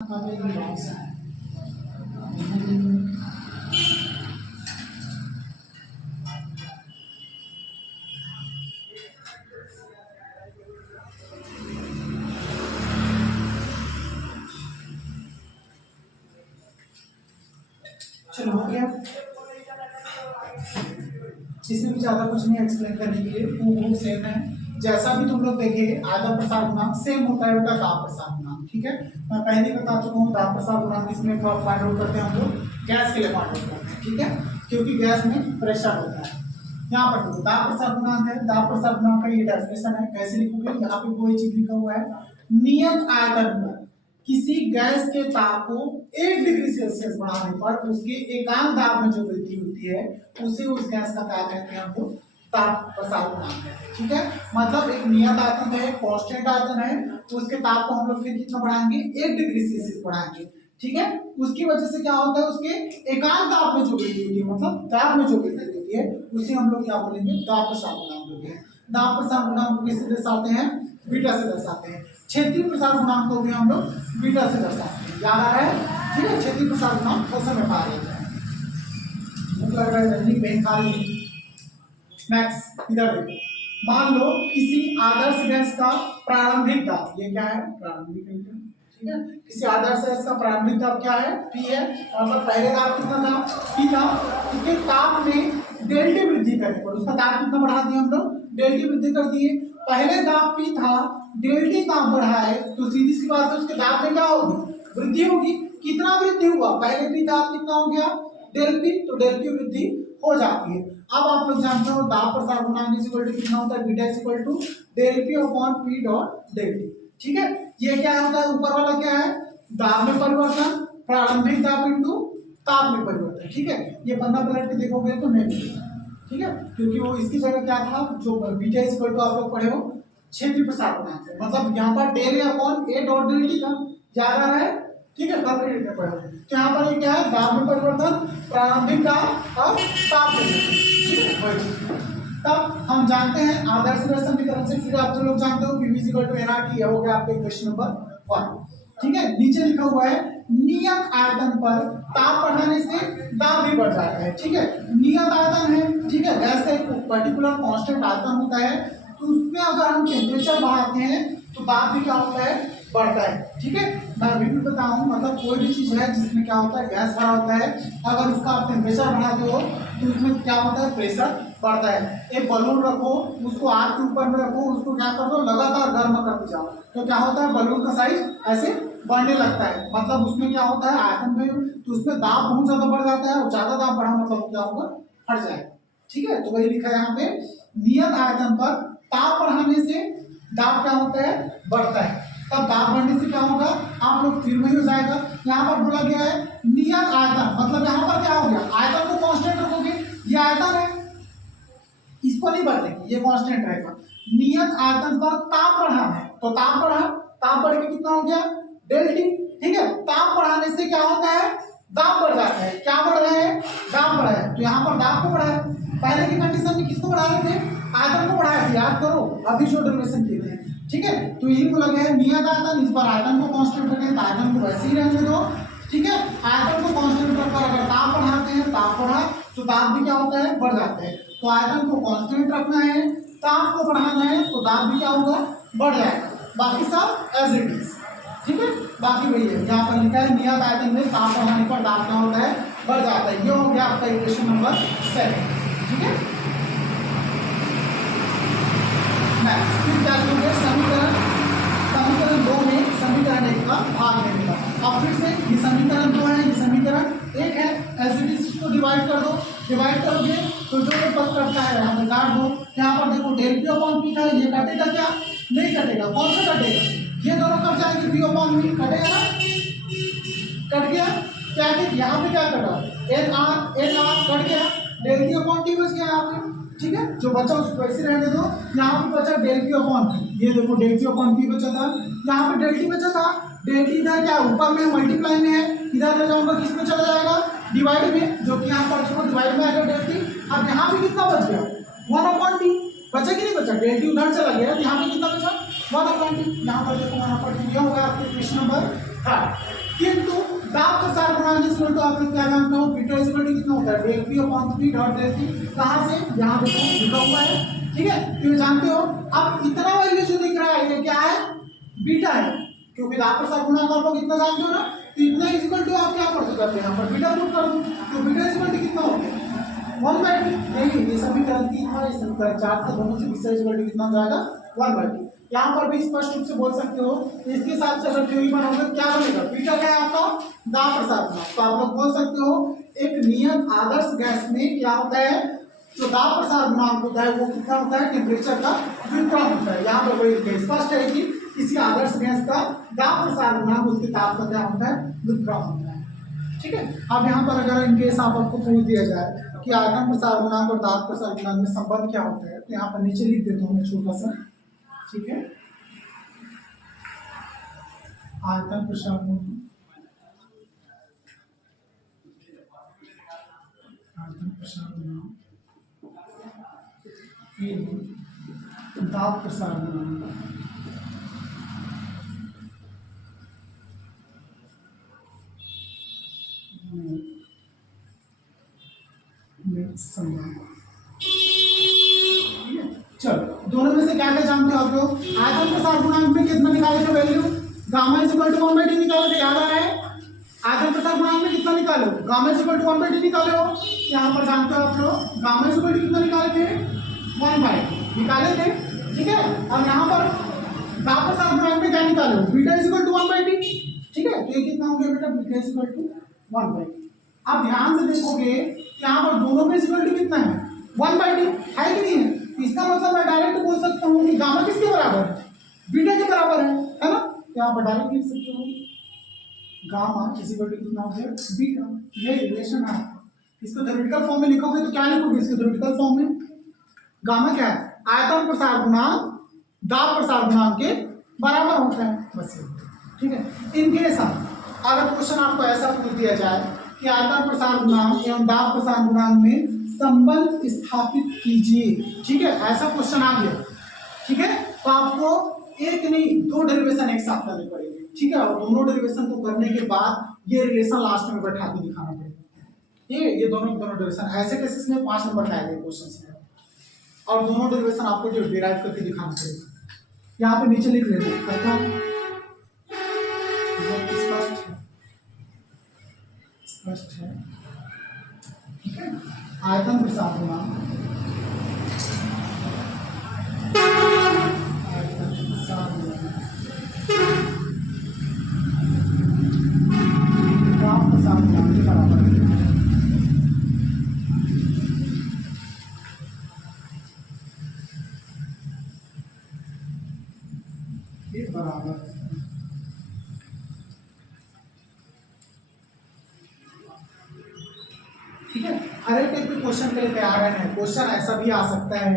चलो हो गया। इसमें भी ज्यादा कुछ नहीं एक्सप्लेन करने के लिए, वो सेम है जैसा भी तुम लोग देखे। आधा प्रसार गुणांक सेम होता है बेटा दाब प्रसार गुणांक, ठीक है। मैं पहले बता चुका हूँ दाब प्रसार गुणांक इसमें फाइंड आउट करते हैं हम लोग गैस के लिए फाइंड आउट करते हैं, ठीक है, क्योंकि गैस में प्रेशर होता है। यहाँ पर देखो दाब प्रसार गुणांक है, दाब प्रसार गुणांक का ये डेफिनेशन है। कैसे लिखोगे, यहाँ पे कोई चीज लिखा हुआ है, नियत आयतन पर किसी गैस के ताप को 1 डिग्री सेल्सियस बढ़ाने पर उसके एकांक दाब में जो वृद्धि होती है उसे उस गैस का क्या कहते हैं हम लोग, ताप प्रसार गुणांक है, ठीक है। मतलब एक नियत आयतन है, कांस्टेंट आयतन है, तो उसके ताप को हम लोग फिर कितना बढ़ाएंगे, 1 डिग्री सेल्सियस बढ़ाएंगे, ठीक है। उसकी वजह से क्या होता है, उसके एकांक दाब में जो वृद्धि होती है, मतलब दाब में जो वृद्धि होती है उसे हम लोग क्या बोलेंगे, दाब प्रसार गुणांक बोलते हैं। दाब प्रसार गुणांक को किससे दर्शाते हैं, बीटा से दर्शाते हैं। क्षेत्रीय प्रसार गुणांक को भी हम लोग बीटा से दर्शाते हैं, याद आ रहा है, ठीक है। क्षेत्रीय प्रसार गुणांक कैसे में पा रहे हैं, मतलब रजनी पेन खा रही है। नेक्स्ट इधर देखो, मान लो किसी आदर्श गैस का प्रारंभिक दाब, ये क्या है, प्रारंभिक, ठीक है। किसी आदर्श गैस का प्रारंभिक दाब क्या है, P है, मतलब पहले दाब कितना था, P था। उसके ताप में डेल्टा वृद्धि करने पर उसका दाब कितना बढ़ा दिया हम लोग, डेल्टा वृद्धि कर दिए। पहले दाब P था, डेल्टा दाब बढ़ाए तो सीधी सी बात है उसके दाब में क्या होगी, वृद्धि होगी। कितना वृद्धि हुआ, पहले P दाब कितना हो गया, डेल P, तो डेल P वृद्धि हो जाती है। अब आप लोग जानते हो दाब प्रसार गुणांक इक्वल टू कितना होता है, beta equal to del P upon P dot del T, ठीक है। ये क्या होता है, ऊपर वाला क्या है, दाब में परिवर्तन, प्रारंभिक दाब इनटू ताप में परिवर्तन, ठीक है। ये 15 पलट के देखोगे तो नहीं मिलेगा, ठीक है, क्योंकि वो इसकी जगह क्या था, जो बीटा इक्वल टू आप लोग पढ़े हो क्षेत्रीय प्रसार गुणांक, मतलब यहाँ पर del upon A dot del T था, याद आ रहा है, ठीक है। कल पढ़े तो यहाँ पर ये क्या है, दाब में परिवर्तन, प्रारंभिक दाब और ताप में, ठीक है। तब हम जानते हैं आदर्श गैस समीकरण से, फिर आप लोग जानते हो P इक्वल टू nRT, हो गया आपके क्वेश्चन नंबर 1, ठीक है। नीचे लिखा हुआ है नियत आयतन पर ताप बढ़ाने से दाब भी बढ़ जाता है, ठीक है। नियत आयतन है, ठीक है, गैस का एक पर्टिकुलर कांस्टेंट आयतन होता है, तो उसमें अगर हम टेम्परेचर बढ़ाते हैं तो दाब भी क्या होता है, बढ़ता है, ठीक है। मैं अभी भी बताऊं, मतलब कोई भी चीज है जिसमें क्या होता है, गैस भरा होता है, अगर उसका आप टेम्परेचर बढ़ाते हो तो उसमें क्या होता है, प्रेशर बढ़ता है। एक बलून रखो, उसको आग के ऊपर में रखो, उसको क्या कर दो, लगातार गर्म करते जाओ, तो क्या होता है, बलून का साइज ऐसे बढ़ने लगता है, मतलब उसमें क्या होता है, आयतन में, तो उसमें दाब बहुत ज्यादा बढ़ जाता है, और ज्यादा दाब बढ़ा मतलब क्या होगा, फट जाएगा, ठीक है। तो वही लिखा है यहाँ पे, नियत आयतन पर ताप बढ़ाने से दाब क्या होता है, बढ़ता है। तब दाब बढ़ने से क्या होगा, आप लोग फिर वही हो जाएगा। यहाँ पर बोला गया है नियत आयतन, मतलब यहाँ पर क्या हो गया, आयतन को कांस्टेंट रखोगे, ये आयतन है, इसको नहीं बदलेंगे, ये कांस्टेंट रहेगा। नियत आयतन पर ताप बढ़ाना है, तो ताप बढ़ा, ताप बढ़ के कितना हो गया, डेल टी, ठीक है। ताप बढ़ाने से क्या होता है, दाब बढ़ जाता है, क्या बढ़ रहा है, दाब बढ़ा है, तो यहाँ पर दाब को बढ़ाया। पहले की कंडीशन में किसको बढ़ा रहे थे, आयतन को बढ़ाया थे, याद करो अभी जो डेरिवेशन किए थे, ठीक है। तो यही को लगे है नियत आयतन, इस पर आयतन को कांस्टेंट रखें, तो आयतन को वैसे ही रहने दो, ठीक है। आयतन को कांस्टेंट रखकर अगर ताप बढ़ाते हैं, ताप बढ़ा तो दाब भी क्या होता है, बढ़ जाता है। तो आयतन को कांस्टेंट रखना है, ताप को बढ़ाना है, तो दाब भी क्या होगा, बढ़ जाएगा। बाकी सब एज इट इज, ठीक है। बाकी वही है, यहाँ पर लिखा है नियत आयतन में ताप बढ़ाने पर दाब क्या होता है, बढ़ जाता है। ये हो गया आपका इक्वेशन नंबर 7, ठीक है। नेक्स्ट फिर क्या करेंगे, समीकरण 2 में समीकरण 1 का भाग लेने का। अब फिर से ये समीकरण 2 है, ये समीकरण 1 है, एज इट इज इसको डिवाइड कर दो, डिवाइड करोगे तो जो ये पद करता है यहाँ पे काट दो। यहाँ पर देखो डेल P अपॉन P था, ये कटेगा क्या, नहीं कटेगा, कौन सा कटेगा, ये दोनों कट जाएंगे, P अपॉन V कटेगा ना, कट गया, क्या है यहाँ पे क्या कटा, एन आर कट गया, डेल P अपॉन T बच गया यहाँ पे, ठीक है। जो बचा उसको वैसे रहने दो। यहाँ पे बचा डेल P अपॉन P, ये देखो डेल P अपॉन P बचा था, यहाँ पे डेल T बचा था, डेल T इधर क्या ऊपर में मल्टीप्लाई में है, इधर ले जाऊंगा किसमें चला जाएगा, डिवाइड में, जो कि यहाँ पर देखो डिवाइड में आएगा डेल T। अब यहाँ पे कितना बच गया, 1 अपॉन T, बचा कि नहीं बचा, डेल T उधर चला गया, यहाँ पे कितना बचा, 1 अपॉन T। यहाँ पर देखो 1 अपॉन T, ये होगा आपके क्वेश्चन नंबर 3। दाब प्रसार गुणांक इक्वल टू आप लोग क्या जानते हो बीटा इक्वल टू कितना होता है del P upon P dot del P कहां से यहां पे लिखा हुआ है ठीक है तो जानते हो अब इतना वैल्यू जो दिख रहा है ये क्या है बीटा है क्योंकि दाब प्रसार गुणांक आप लोग इतना जानते हो ना तो इतना इक्वल टू आप क्या कर सकते हैं यहां पर बीटा पुट कर दो तो बीटा इक्वल टू कितना हो गया 1/2 नहीं ये समीकरण 3 था ये समीकरण 4 था दोनों से बीटा इक्वल टू कितना हो जाएगा 1/2 यहाँ पर भी स्पष्ट रूप से बोल सकते हो इसके हिसाब से अगर थ्योरी बनाओगे क्या बनेगा बीटा क्या है आपका दाब प्रसार गुणांक तो आप लोग बोल सकते हो एक नियत आदर्श गैस में क्या होता है जो दाब प्रसार गुणांक होता है वो कितना होता है टेम्परेचर का व्युत्क्रम होता है यहाँ पर वही स्पष्ट है कि किसी आदर्श गैस का दाब प्रसार गुणांक उसके ताप का क्या होता है व्युत्क्रम होता है ठीक है अब यहाँ पर अगर इनकेस आपको पूछ दिया जाए कि आयतन प्रसार गुणांक और दाब प्रसार गुणांक में संबंध क्या होता है तो यहाँ पर नीचे लिख देता हूँ मैं छोटा सा ठीक है आयतन प्रसार दाब प्रसार चलो दोनों में से क्या क्या जानते हो आप लोग आयतन प्रसार गुणांक में कितना निकाले थे value gamma is equal to 1/d निकाले थे याद आ रहा है आयतन प्रसार गुणांक में कितना निकाले हो gamma is equal to 1/d निकाले हो यहाँ पर जानते हो आप लोग गामा इज इक्वल टू कितना निकाले थे 1/d निकाले थे ठीक है और यहाँ पर दाब प्रसार गुणांक में क्या निकाले हो beta is equal to 1/d ठीक है तो ये कितना हो गया बेटा beta is equal to 1/d आप ध्यान से देखोगे यहाँ पर दोनों में इक्वल टू कितना है 1/d है कि नहीं है इसका मतलब मैं डायरेक्ट बोल सकता हूँ कि गामा किसके बराबर है बीटा के बराबर है ना यहाँ पर डायरेक्ट लिख सकते हो गामा इज इक्वल टू कितना हो गया बीटा ये रिलेशन है इसको थ्योरेटिकल फॉर्म में लिखोगे तो क्या लिखोगे इसको थ्योरेटिकल फॉर्म में गामा क्या है आयतन प्रसार गुणांक दाब प्रसार गुणांक के बराबर होता है बस ठीक है इनके साथ अगर क्वेश्चन आपको ऐसा पूछ दिया जाए कि आयतन प्रसार गुणांक एवं दाब प्रसार गुणांक में संबंध स्थापित कीजिए ठीक है ऐसा क्वेश्चन आ गया ठीक है तो आपको एक नहीं दो डेरिवेशन एक साथ करने पड़ेंगे ठीक है और दोनों डेरिवेशन को करने के बाद ये रिलेशन लास्ट में बैठा के दिखाना पड़ेगा ये दोनों डेरिवेशन ऐसे केसेस में 5 नंबर का आएगा क्वेश्चन में और दोनों डेरिवेशन आपको जो डिराइव करके दिखाना पड़ेगा यहाँ पे नीचे लिख लेते हैं स्पष्ट है ठीक है आयतन प्रसार गुणांक दाब प्रसार गुणांक के बराबर है ये बराबर ठीक है हर एक टाइप के क्वेश्चन के लिए तैयार रहना है क्वेश्चन ऐसा भी आ सकता है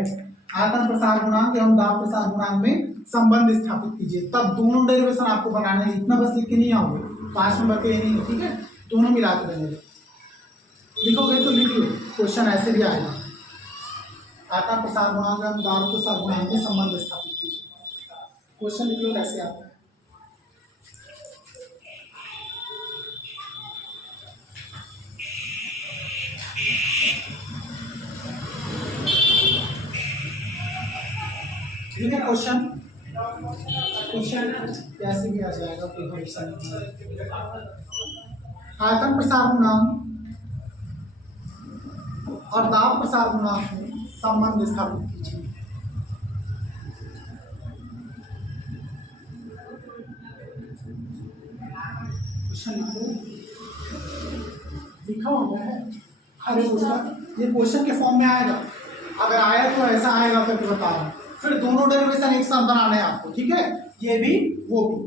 आयतन प्रसार गुणांक एवं दाब प्रसार गुणांक में संबंध स्थापित कीजिए तब दोनों डेरिवेशन आपको बनाना है इतना बस लिख के नहीं आओगे 5 नंबर के नहीं ठीक है दोनों मिला के बनेगा लिखोगे तो लिख लो क्वेश्चन ऐसे भी आएगा आयतन प्रसार गुणांक एवं दाब प्रसार गुणांक में संबंध स्थापित कीजिए क्वेश्चन लिख लो कैसे आता है ठीक है क्वेश्चन कैसे भी आ जाएगा कोई भरोसा नहीं आयतन प्रसार गुणांक और दाब प्रसार गुणांक में संबंध स्थापित कीजिए क्वेश्चन लिखा होगा है अरे ये क्वेश्चन के फॉर्म में आएगा अगर आया तो ऐसा आएगा करके बता रहा हूँ फिर दोनों डेरिवेशन एक साथ बनाना है आपको ठीक है ये भी वो भी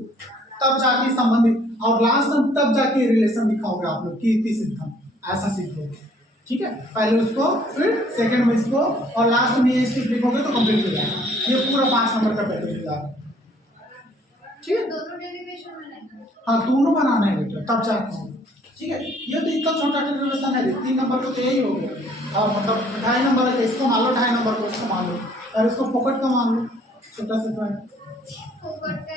तब जाके संबंधित और लास्ट में तब जाके रिलेशन दिखाओगे आप लोग कीर्ति सिद्धांत ऐसा सीखोगे ठीक है पहले उसको फिर सेकंड में इसको और लास्ट में ये स्टेप लिखोगे तो कंप्लीट हो जाएगा ये पूरा 5 नंबर का पैकेज हो जाएगा ठीक है दोनों डेरिवेशन बनाएंगे हाँ दोनों बनाना है बेटा तब जाके ठीक है ये तो इतना छोटा डेरिवेशन है 3 नंबर का तो यही हो गया और मतलब 2.5 नंबर है इसको मान लो 2.5 नंबर को इसको मान लो और इसको फोकट का मान लो छोटा सा फोकट का